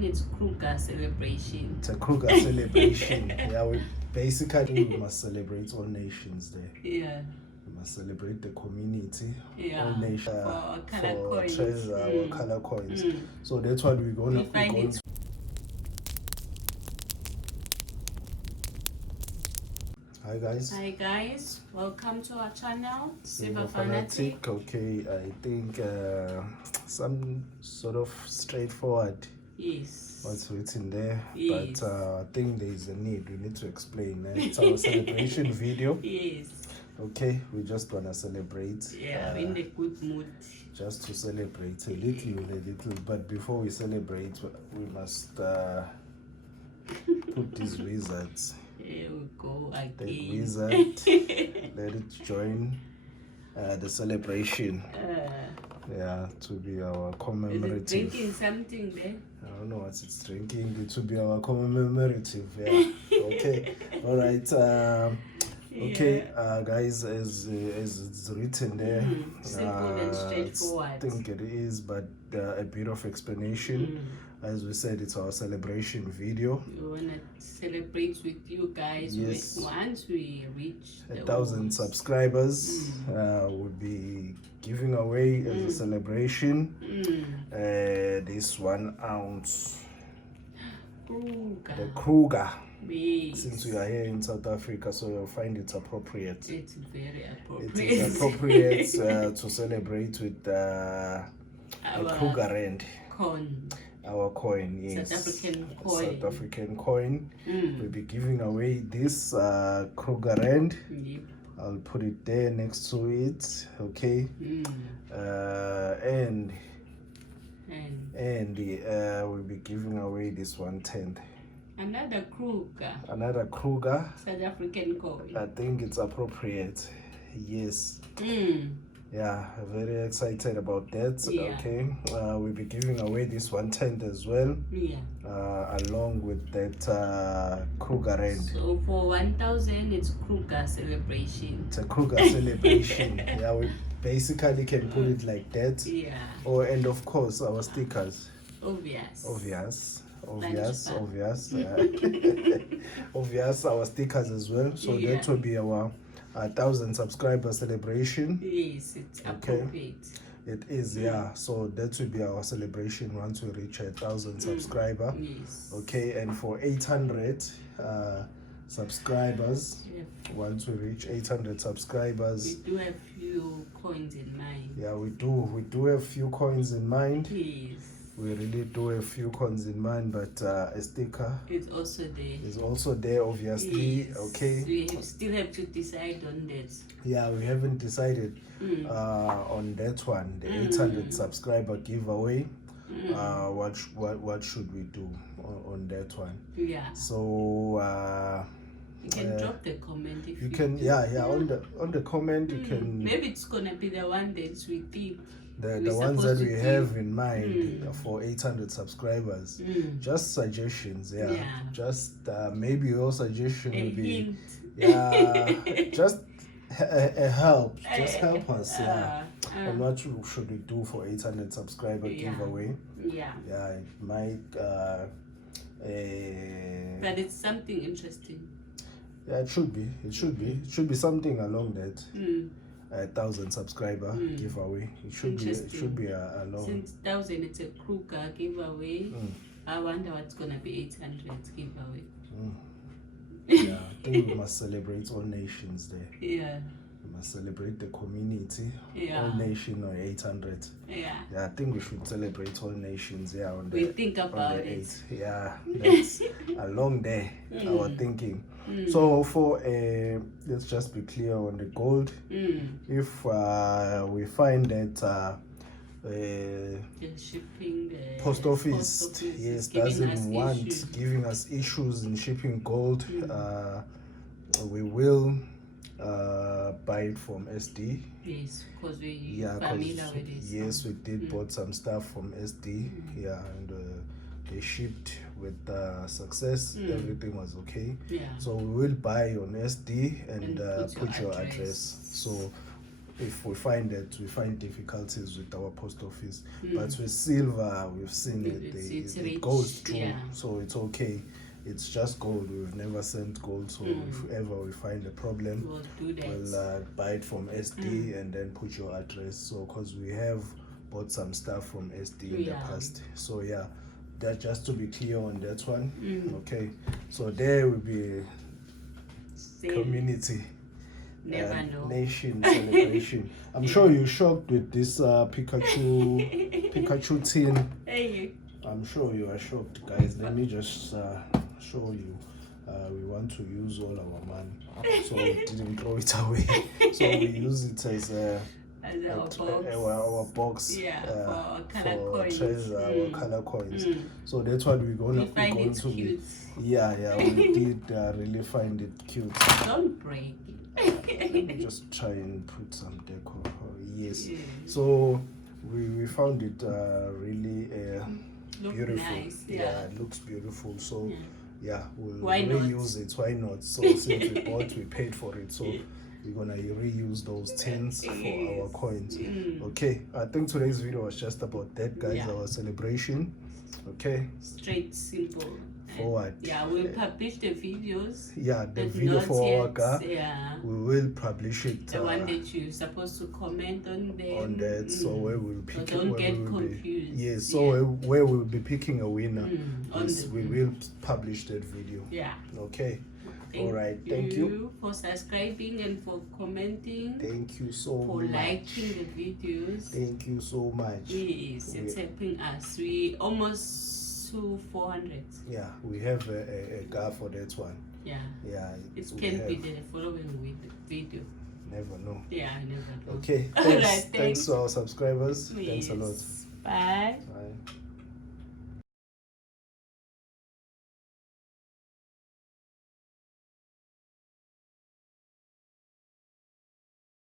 1000, it's GAW Celebration. It's a GAW Celebration. Yeah, we must celebrate all nations there. Yeah. We must celebrate the community, Yeah. all nations, for our color for coins. treasure, our color coins. So that's what we're gonna find it. Hi guys, welcome to our channel, Silver Fanatic. Okay, I think some sort of straightforward. Yes. What's written there? Yes. But I think there is a need. We need to explain. It's our celebration video. Yes. Okay, we just wanna celebrate. Yeah, in a good mood. Just to celebrate a little. But before we celebrate, we must put these wizards. Here we go again. The wizard, let it join the celebration. Yeah, to be our commemorative. Is it drinking something there? I don't know what it's drinking. It will be our commemorative. Yeah. Okay. All right. Okay, guys, as it's written there, simple and straightforward. I think it is, but a bit of explanation. As we said, it's our celebration video. We want to celebrate with you guys. Yes. Once we reach 1,000 subscribers, we'll be giving away as a celebration this 1 ounce. The Kruger. Yes. Since we are here in South Africa, so you'll find it appropriate. It's very appropriate. It is appropriate to celebrate with the Kruger Rand. Our coin, yes. South African coin. We'll be giving away this Kruger Rand. Yep. I'll put it there next to it, okay? And we'll be giving away this 1/10. Another Kruger. South African coin. I think it's appropriate. Yes. Yeah, very excited about that. Yeah. Okay. We'll be giving away this 1/10 as well. Yeah. Along with that Kruger Rand. So for 1,000, it's GAW Celebration. It's a GAW Celebration. Yeah, we basically can put it like that. Yeah. And of course our stickers. Obvious. Obvious, our stickers as well. So that will be our 1,000 subscriber celebration. Yes, it's appropriate. It is, yeah. So that will be our celebration once we reach 1,000 subscriber. Yes. Okay, and for 800 subscribers, once we reach 800 subscribers, we do have few coins in mind. Yeah, we do have few coins in mind. Yes. We really do have few coins in mind, but a sticker is also there. Is also there, obviously. Yes. Okay. We still have to decide on that. Yeah, we haven't decided on that one. The 800 subscriber giveaway. What should we do on that one? Yeah. So you can drop the comment if you can. Yeah. On the comment you can. Maybe it's gonna be the one that we think. The ones that we have in mind for 800 subscribers. Just suggestions, yeah. Just maybe your suggestion will be just a help. Just help us, on what should we do for 800 subscriber giveaway. Yeah, it might but it's something interesting. Yeah, it should be something along that. 1,000 subscriber giveaway. It should be a long. Since 1,000 it's a GAW giveaway. I wonder what's gonna be 800 giveaway. Yeah, I think we must celebrate all nations there. Yeah. We must celebrate the community. Yeah. All nation or 800. Yeah. Yeah, I think we should celebrate all nations. Yeah, we think about it. Yeah, that's along there. Our thinking. So for let's just be clear on the gold. If we find that the shipping, the post office doesn't want giving us issues in shipping gold, we will buy it from SD. Yes, because we familiar with it. Yes, we did bought some stuff from SD. Yeah, and they shipped with success. Everything was okay. Yeah. So we will buy on SD and put your address. So if we find difficulties with our post office. But with silver, we've seen it goes through, so it's okay. It's just gold. We've never sent gold, so if ever we find a problem, we'll buy it from SD and then put your address. So because we have bought some stuff from SD in the past, so yeah, that just to be clear on that one. Okay, so there will be community nation celebration. I'm sure you're shocked with this Pikachu tin. I'm sure you are shocked, guys. Let me just show you. We want to use all our money, so we didn't throw it away. So we use it as our box, for treasure, our color coins. So that's what we're going to be. Cute. We did really find it cute. Don't break Let me just try and put some decor. Yes. So we found it really beautiful. Nice. It looks beautiful. So we'll Why reuse it. Why not? So since we bought, we paid for it. So we're gonna reuse those tins for our coins. Okay, I think today's video was just about that, guys. Our celebration. Okay, straight, simple, forward. We'll publish the videos. The video for our GAW. We will publish it. The one that you're supposed to comment on them. On that, so where we'll pick. So don't get confused. Yes, so where we'll be picking a winner. We will publish that video. Okay. All right. Thank you for subscribing and for commenting. Thank you so much. For liking the videos. Thank you so much. Yes, it's helping us. We almost to 400. Yeah, we have a GAW for that one. Yeah. It can be the following video. Never know. Yeah, I never know. Okay. Thanks. All right, thanks to our subscribers. Yes. Thanks a lot. Bye. Bye.